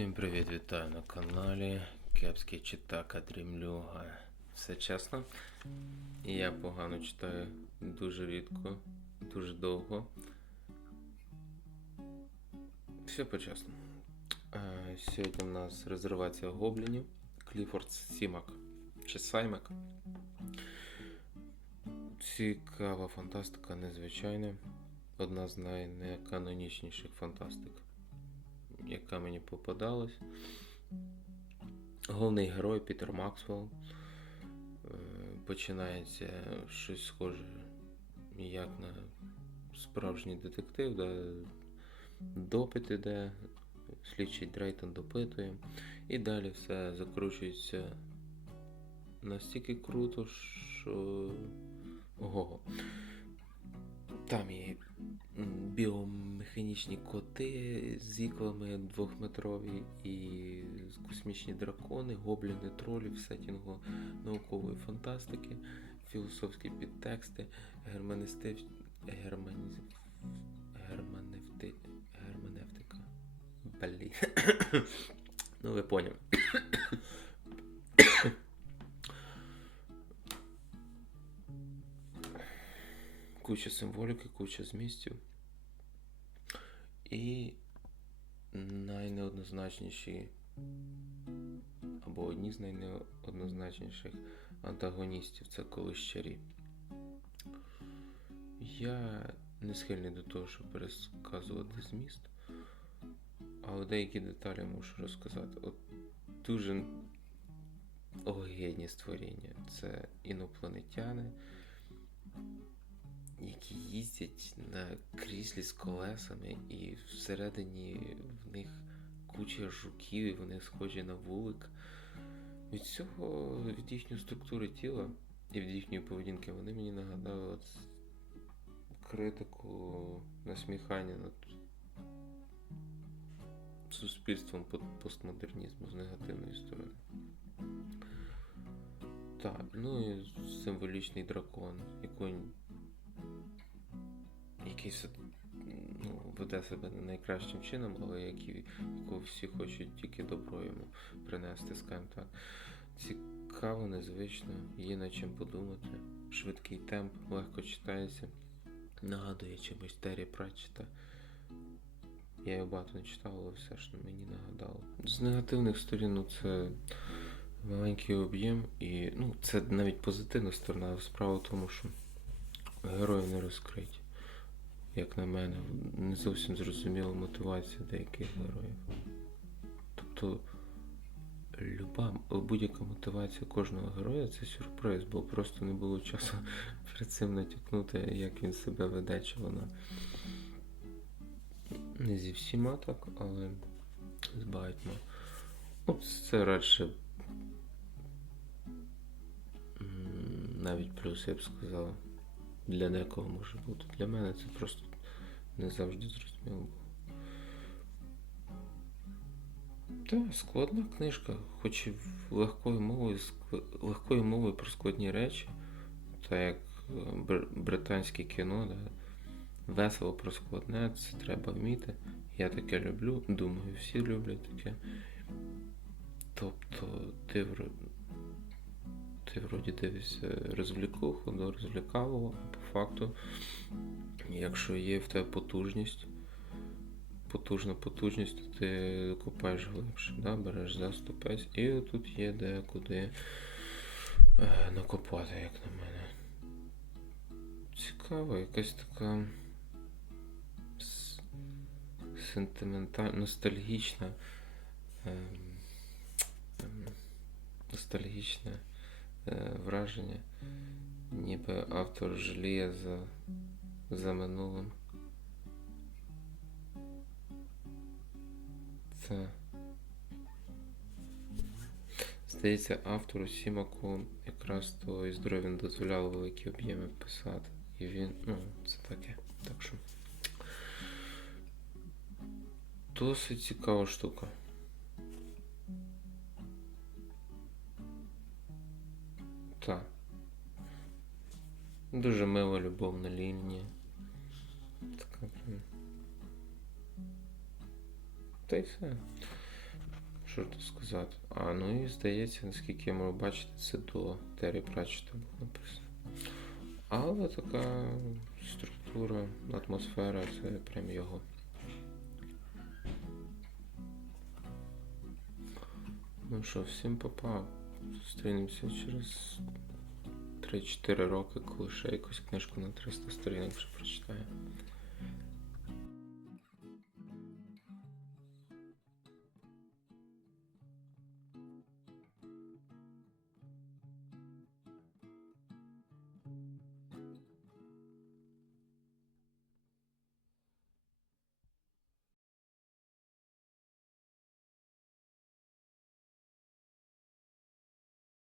Всім привіт, вітаю на каналі. Кепський читака Дрімлюга. Все чесно. Я погано читаю дуже рідко, дуже довго. Все по-чесному. Е, Сьогодні у нас резервація гоблінів. Кліфорд Сімак чи Саймак. Цікава фантастика, незвичайна. Одна з найнеканонічніших фантастик яка мені попадалась. Головний герой Пітер Максвелл. Е, Починається щось схоже як на справжній детектив, де допит іде, слідчий Дрейтон допитує. І далі все закручується настільки круто, що. Ого. Там є біомеханічні коти з іклами двохметрові і космічні дракони, гобліни, тролі в сетінгу наукової фантастики, філософські підтексти, германистив... германі... германевти... герменевтика. Блін. ну ви поняли. куча символіки, куча змістів. І найнеоднозначніші, або одні з найнеоднозначніших антагоністів це колищарі. Я не схильний до того, щоб пересказувати зміст, але деякі деталі мушу розказати. От дуже огидні створіння. Це інопланетяни які їздять на кріслі з колесами, і всередині в них куча жуків, і вони схожі на вулик. Від цього, від їхньої структури тіла і від їхньої поведінки вони мені нагадали от критику насміхання над суспільством постмодернізму з негативної сторони. Так, ну і символічний дракон, який який ну, веде себе не найкращим чином, але який, всі хочуть тільки добро йому принести, скажімо так. Цікаво, незвично, є над чим подумати. Швидкий темп, легко читається. Нагадує чимось Террі Пратчета. Я його багато не читав, але все ж мені нагадало. З негативних сторін ну, це маленький об'єм, і ну, це навіть позитивна сторона. Справа в тому, що герої не розкриті як на мене, не зовсім зрозуміла мотивація деяких героїв. Тобто люба будь-яка мотивація кожного героя це сюрприз, бо просто не було часу перед цим натякнути, як він себе веде, чи вона. Не зі всіма так, але з багатьма. Ну, це радше навіть плюс, я б сказав для декого може бути. Для мене це просто не завжди зрозуміло було. Так, складна книжка, хоч і легкою мовою, легкою мовою про складні речі, так як е, британське кіно, да, весело про складне, це треба вміти. Я таке люблю, думаю, всі люблять таке. Тобто ти ти вроді дивишся розвлікуху до розвлікавого, по факту, якщо є в тебе потужність, потужна потужність, то ти купаєш глибше, да? береш за ступець і тут є де куди е, накопати, як на мене. Цікаво, якась така сентиментальна, ностальгічна. Е, ностальгічна Е, враження, ніби автор жаліє за, за минулим. Це. Здається, автору Сімаку якраз то і здоров'я він дозволяло великі об'єми писати. І він, ну, це таке. Так що. Досить цікава штука. Так. Дуже мила любовна лінія. Така прям. Та й все. Що тут сказати? А, ну і здається, наскільки я можу бачити, це до Террі Пратчета було написано. Але така структура, атмосфера, це прям його. Ну що, всім попав. Зустрінемося через 3-4 роки, коли ще якусь книжку на 300 сторінок вже прочитаю.